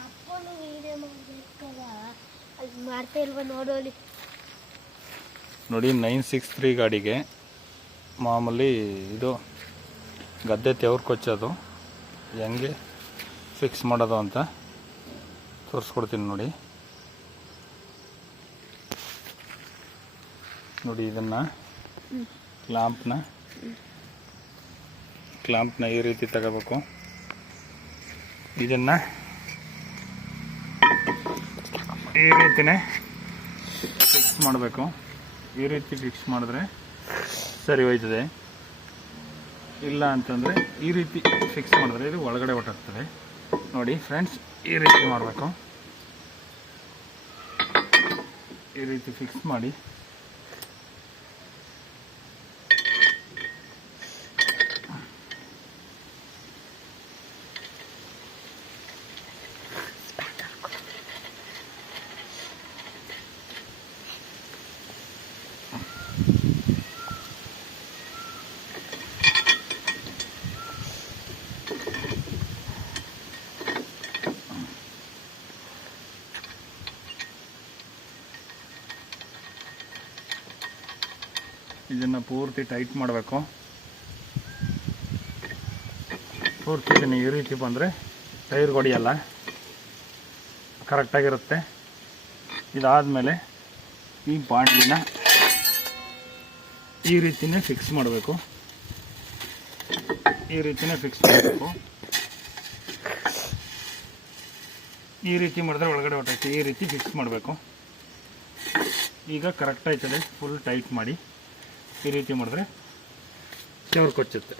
ಅಪ್ಪನು video ಮಾಡಬೇಕಲ್ಲ, ಅದು ಮಾಡ್ತಾ ಇಲ್ವ ನೋಡೋಲಿ. ನೋಡಿ 963 ಗಾಡಿಗೆ ಮಾಮೂಲಿ ಇದು ಗದ್ದೆ ತೆವ್ರು ಕೊಚ್ಚೋದು ಹೆಂಗೆ ಫಿಕ್ಸ್ ಮಾಡೋದು ಅಂತ ತೋರಿಸ್ಕೊಡ್ತೀನಿ ನೋಡಿ. ನೋಡಿ ಇದನ್ನು ಕ್ಲಾಂಪ್ನ ಈ ರೀತಿ ತಗೋಬೇಕು. ಇದನ್ನು ಈ ರೀತಿನೇ ಫಿಕ್ಸ್ ಮಾಡಬೇಕು. ಈ ರೀತಿ ಫಿಕ್ಸ್ ಮಾಡಿದ್ರೆ ಸರಿ ಹೋಯ್ತದೆ. ಇಲ್ಲ ಅಂತಂದರೆ ಈ ರೀತಿ ಫಿಕ್ಸ್ ಮಾಡಿದ್ರೆ ಇದು ಒಳಗಡೆ ಹೊರಟಾಗ್ತದೆ. ನೋಡಿ ಫ್ರೆಂಡ್ಸ್, ಈ ರೀತಿ ಮಾಡಬೇಕು. ಈ ರೀತಿ ಫಿಕ್ಸ್ ಮಾಡಿ ಇದನ್ನು ಪೂರ್ತಿ ಟೈಟ್ ಮಾಡಬೇಕು. ಪೂರ್ತಿ ಇದನ್ನು ಈ ರೀತಿ ಬಂದರೆ ಟೈರ್ ಹೊಡೆಯಲ್ಲ, ಕರೆಕ್ಟಾಗಿರುತ್ತೆ. ಇದಾದಮೇಲೆ ಈ ಬಾಂಡ್ಲಿನ ಈ ರೀತಿನೇ ಫಿಕ್ಸ್ ಮಾಡಬೇಕು. ಈ ರೀತಿನೇ ಫಿಕ್ಸ್ ಮಾಡಬೇಕು. ಈ ರೀತಿ ಮಾಡಿದ್ರೆ ಒಳಗಡೆ ಹೊಟ್ಟೈತೆ. ಈ ರೀತಿ ಫಿಕ್ಸ್ ಮಾಡಬೇಕು. ಈಗ ಕರೆಕ್ಟ್ ಆಯ್ತದೆ. ಫುಲ್ ಟೈಟ್ ಮಾಡಿ ಈ ರೀತಿ ಮಾಡಿದ್ರೆ ತೆವ್ರು ಕೊಚ್ಚುತ್ತೆ.